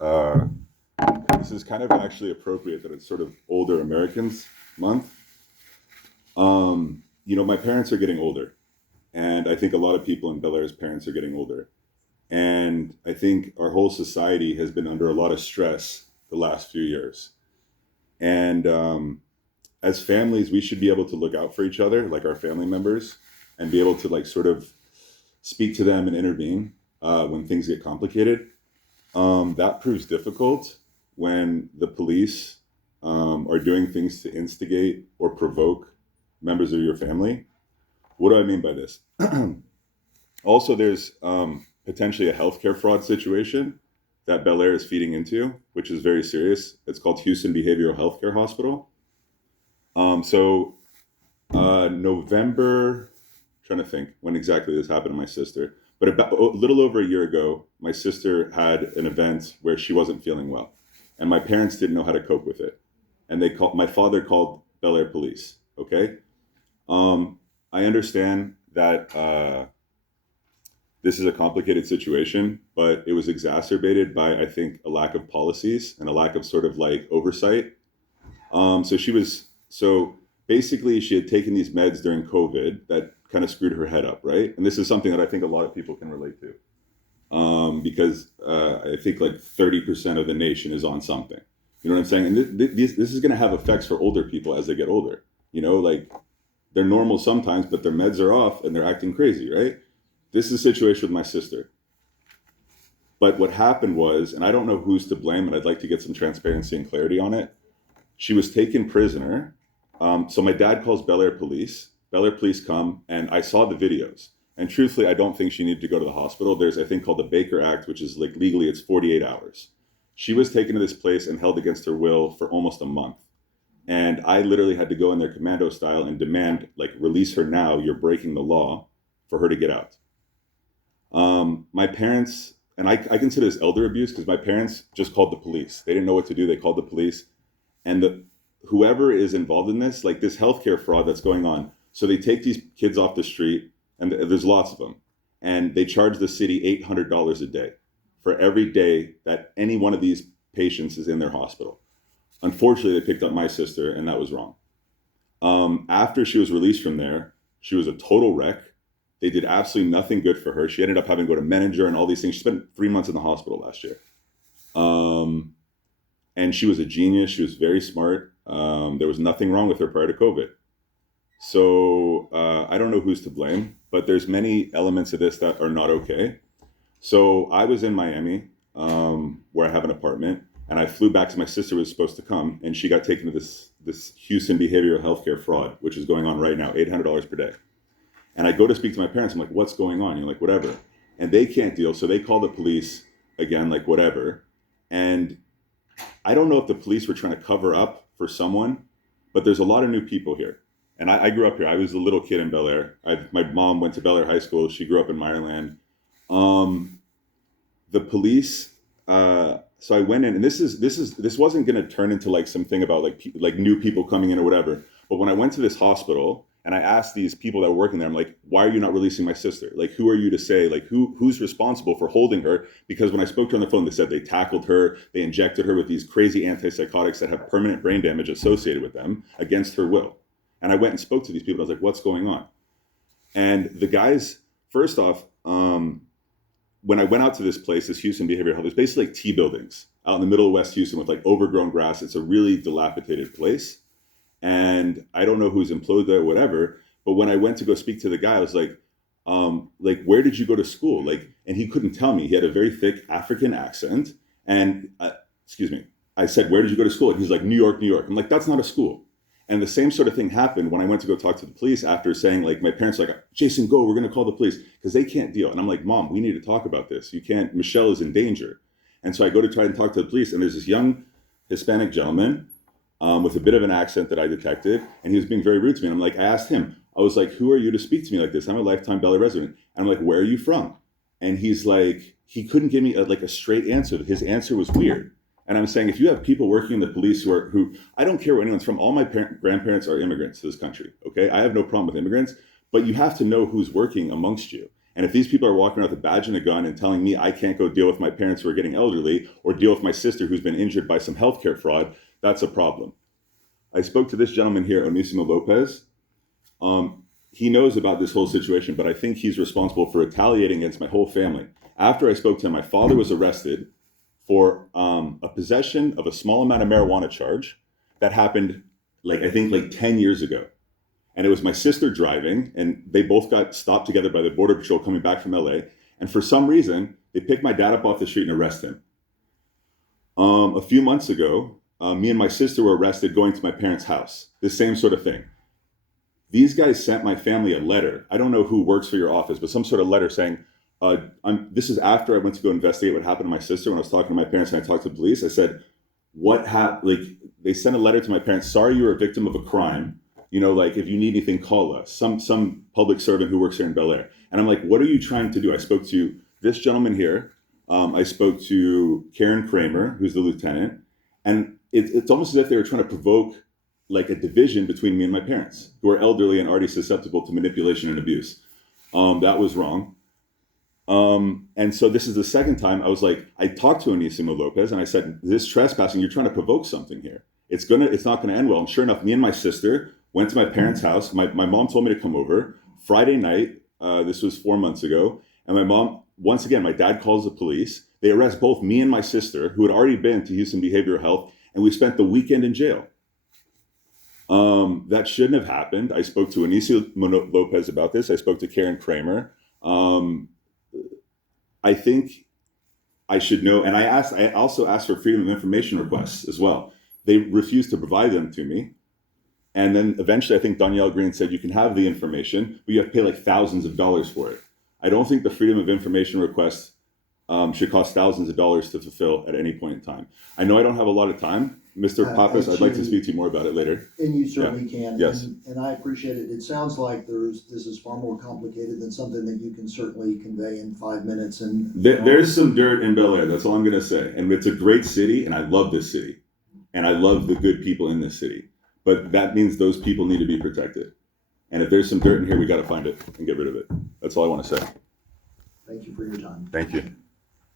Uh, this is kind of actually appropriate that it's sort of older Americans month. My parents are getting older, and I think a lot of people in Bellaire's parents are getting older. And I think our whole society has been under a lot of stress the last few years. And as families, we should be able to look out for each other, like our family members, and be able to like sort of speak to them and intervene when things get complicated. That proves difficult when the police are doing things to instigate or provoke members of your family. What do I mean by this? Also, there's potentially a healthcare fraud situation that Bellaire is feeding into, which is very serious. It's called Houston Behavioral Healthcare Hospital. November, trying to think when exactly this happened to my sister, but about a little over a year ago, my sister had an event where she wasn't feeling well, and my parents didn't know how to cope with it, and my father called Bellaire police. Okay, I understand that this is a complicated situation, but it was exacerbated by, I think, a lack of policies and a lack of sort of like oversight. So basically she had taken these meds during COVID that kind of screwed her head up, right? And this is something that I think a lot of people can relate to, because I think like 30% of the nation is on something. You know what I'm saying? And this is going to have effects for older people as they get older. Like they're normal sometimes, but their meds are off and they're acting crazy, right? This is a situation with my sister. But what happened was, and I don't know who's to blame, and I'd like to get some transparency and clarity on it. She was taken prisoner. So my dad calls Bellaire police. Bellaire police come, and I saw the videos. And truthfully, I don't think she needed to go to the hospital. There's a thing called the Baker Act, which is like legally it's 48 hours. She was taken to this place and held against her will for almost a month. And I literally had to go in there commando style and demand, like, release her now. You're breaking the law, for her to get out. My parents, and I consider this elder abuse because my parents just called the police. They didn't know what to do. They called the police. And whoever is involved in this, like this healthcare fraud that's going on. So they take these kids off the street, and there's lots of them, and they charge the city $800 a day for every day that any one of these patients is in their hospital. Unfortunately, they picked up my sister, and that was wrong. After she was released from there, she was a total wreck. They did absolutely nothing good for her. She ended up having to go to manager and all these things. She spent 3 months in the hospital last year. And she was a genius. She was very smart. There was nothing wrong with her prior to COVID. So I don't know who's to blame, but there's many elements of this that are not okay. So I was in Miami, where I have an apartment, and I flew back to my sister who was supposed to come, and she got taken to this Houston behavioral healthcare fraud, which is going on right now, $800 per day. And I go to speak to my parents. I'm like, what's going on? You're like, whatever. And they can't deal. So they call the police again, like whatever. And I don't know if the police were trying to cover up for someone, but there's a lot of new people here. And I grew up here. I was a little kid in Bellaire. My mom went to Bellaire High School. She grew up in Meyerland. The police. So I went in, and this wasn't going to turn into like something about like new people coming in or whatever. But when I went to this hospital and I asked these people that were working there, I'm like, why are you not releasing my sister? Like, who are you to say, like, who's responsible for holding her? Because when I spoke to her on the phone, they said they tackled her, they injected her with these crazy antipsychotics that have permanent brain damage associated with them against her will. And I went and spoke to these people. I was like, what's going on? And the guys, first off, when I went out to this place, this Houston Behavioral Health, there's basically like T buildings out in the middle of West Houston with like overgrown grass. It's a really dilapidated place. And I don't know who's employed there or whatever. But when I went to go speak to the guy, I was like, where did you go to school? Like, and he couldn't tell me. He had a very thick African accent. And excuse me, I said, where did you go to school? And he's like, New York, New York. I'm like, that's not a school. And the same sort of thing happened when I went to go talk to the police after saying, like, my parents were like, Jason, go, we're going to call the police because they can't deal. And I'm like, Mom, we need to talk about this. You can't, Michelle is in danger. And so I go to try and talk to the police, and there's this young Hispanic gentleman with a bit of an accent that I detected, and he was being very rude to me. And I'm like, I asked him, I was like, who are you to speak to me like this? I'm a lifetime Bellaire resident. And I'm like, where are you from? And he's like, he couldn't give me a straight answer. His answer was weird. And I'm saying, if you have people working in the police who I don't care where anyone's from, all my grandparents are immigrants to this country, okay? I have no problem with immigrants, but you have to know who's working amongst you. And if these people are walking around with a badge and a gun and telling me I can't go deal with my parents who are getting elderly or deal with my sister who's been injured by some healthcare fraud, that's a problem. I spoke to this gentleman here, Onisimo Lopez. He knows about this whole situation, but I think he's responsible for retaliating against my whole family. After I spoke to him, my father was arrested for a possession of a small amount of marijuana charge that happened I think 10 years ago. And it was my sister driving, and they both got stopped together by the Border Patrol coming back from LA. And for some reason, they picked my dad up off the street and arrested him. A few months ago, me and my sister were arrested going to my parents' house. The same sort of thing. These guys sent my family a letter. I don't know who works for your office, but some sort of letter saying, this is after I went to go investigate what happened to my sister. When I was talking to my parents and I talked to the police, I said, they sent a letter to my parents, sorry you were a victim of a crime. If you need anything, call us. Some public servant who works here in Bellaire. And I'm like, what are you trying to do? I spoke to this gentleman here. I spoke to Karen Kramer, who's the lieutenant. And it's almost as if they were trying to provoke a division between me and my parents, who are elderly and already susceptible to manipulation and abuse. That was wrong. And so this is the second time I talked to Onisimo Lopez and I said, this trespassing, you're trying to provoke something here. It's not gonna end well. And sure enough, me and my sister went to my parents' house. My mom told me to come over Friday night. This was 4 months ago. And my mom, once again, my dad calls the police. They arrest both me and my sister, who had already been to Houston Behavioral Health. And we spent the weekend in jail. That shouldn't have happened. I spoke to Onisimo Lopez about this. I spoke to Karen Kramer. I think I should know. And I also asked for freedom of information requests as well. They refused to provide them to me. And then eventually I think Danielle Green said, you can have the information, but you have to pay thousands of dollars for it. I don't think the freedom of information request should cost thousands of dollars to fulfill at any point in time. I know I don't have a lot of time. Mr. Pappas, I'd like to speak to you more about it later. And you certainly can. Yes. And I appreciate it. It sounds like this is far more complicated than something that you can certainly convey in 5 minutes. And there's some dirt in Bellaire. That's all I'm going to say. And it's a great city, and I love this city. And I love the good people in this city. But that means those people need to be protected. And if there's some dirt in here, we got to find it and get rid of it. That's all I want to say. Thank you for your time. Thank you.